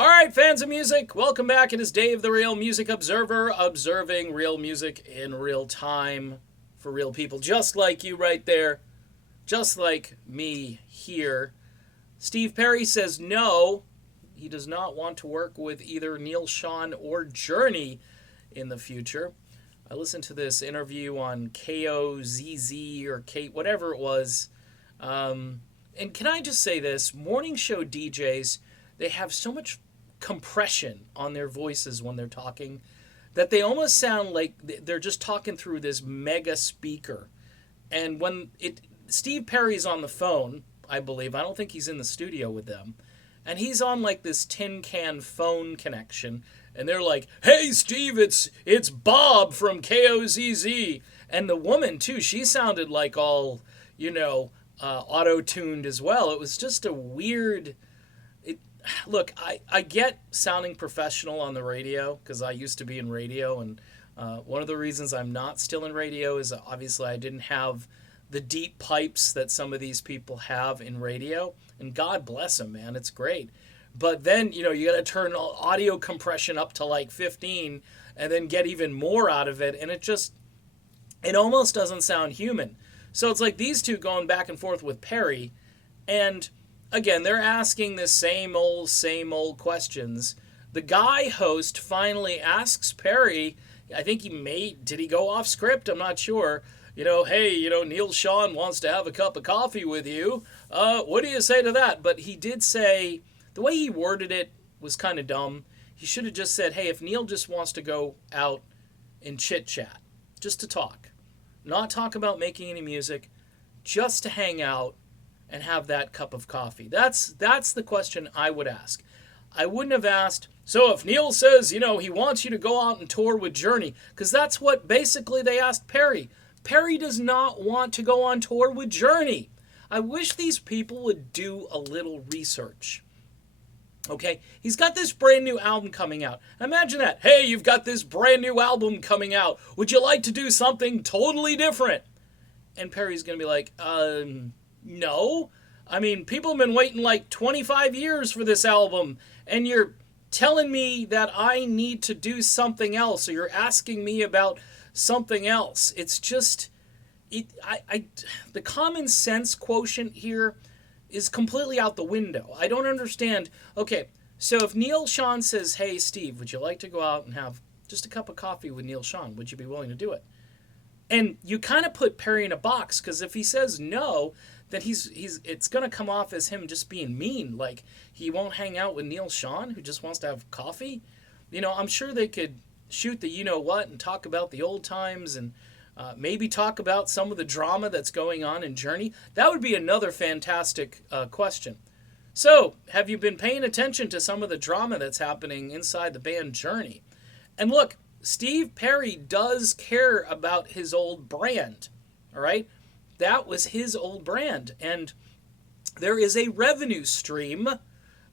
All right, fans of music, welcome back. It is Dave, the Real Music Observer, observing real music in real time for real people, just like you right there, just like me here. Steve Perry says no, he does not want to work with either Neil Schon or Journey in the future. I listened to this interview on KOZZ or K, whatever it was. And can I just say this? Morning show DJs, they have so much compression on their voices when they're talking that they almost sound like they're just talking through this mega speaker. And when Steve Perry's on the phone, I believe, I don't think he's in the studio with them, and he's on like this tin can phone connection, and they're like, "Hey Steve, it's Bob from KOZZ," and the woman too, she sounded like all auto-tuned as well. It was just a weird. Look, I get sounding professional on the radio because I used to be in radio, and one of the reasons I'm not still in radio is obviously I didn't have the deep pipes that some of these people have in radio, and God bless them, man, it's great. But then, you got to turn audio compression up to like 15 and then get even more out of it, and it almost doesn't sound human. So it's like these two going back and forth with Perry, and again, they're asking the same old questions. The guy host finally asks Perry, I think did he go off script? I'm not sure. Hey, Neil Schon wants to have a cup of coffee with you. What do you say to that? But he did say, the way he worded it was kind of dumb. He should have just said, hey, if Neil just wants to go out and chit-chat, just to talk, not talk about making any music, just to hang out, and have that cup of coffee. That's the question I would ask. I wouldn't have asked, so if Neil says, he wants you to go out and tour with Journey, because that's what basically they asked Perry. Perry does not want to go on tour with Journey. I wish these people would do a little research. Okay, he's got this brand new album coming out. Imagine that. Hey, you've got this brand new album coming out. Would you like to do something totally different? And Perry's going to be like, no. I mean, people have been waiting like 25 years for this album, and you're telling me that I need to do something else, or you're asking me about something else. It's just, the common sense quotient here is completely out the window. I don't understand. Okay, so if Neil Schon says, hey, Steve, would you like to go out and have just a cup of coffee with Neil Schon? Would you be willing to do it? And you kind of put Perry in a box, because if he says no, then it's going to come off as him just being mean. Like, he won't hang out with Neil Schon, who just wants to have coffee. I'm sure they could shoot the you-know-what and talk about the old times and maybe talk about some of the drama that's going on in Journey. That would be another fantastic question. So, have you been paying attention to some of the drama that's happening inside the band Journey? And look, Steve Perry does care about his old brand, all right? That was his old brand, and there is a revenue stream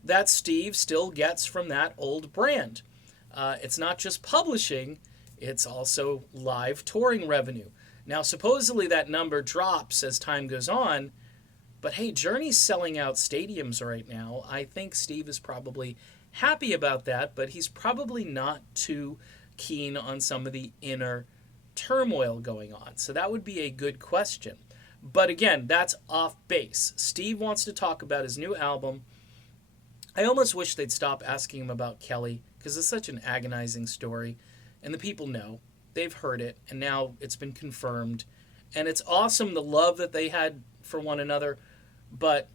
that Steve still gets from that old brand. It's not just publishing, it's also live touring revenue. Now, supposedly that number drops as time goes on, but hey, Journey's selling out stadiums right now. I think Steve is probably happy about that, but he's probably not too keen on some of the inner turmoil going on. So that would be a good question. But again, that's off base. Steve wants to talk about his new album. I almost wish they'd stop asking him about Kelly, because it's such an agonizing story. And the people know. They've heard it, and now it's been confirmed. And it's awesome, the love that they had for one another. But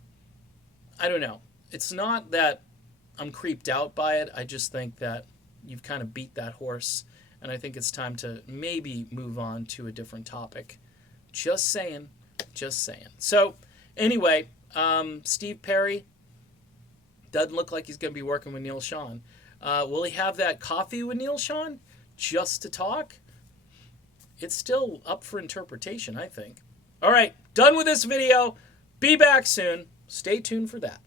I don't know. It's not that I'm creeped out by it. I just think that you've kind of beat that horse, and I think it's time to maybe move on to a different topic. Just saying. So, anyway, Steve Perry doesn't look like he's going to be working with Neil Schon. Will he have that coffee with Neil Schon just to talk? It's still up for interpretation, I think. All right, done with this video. Be back soon. Stay tuned for that.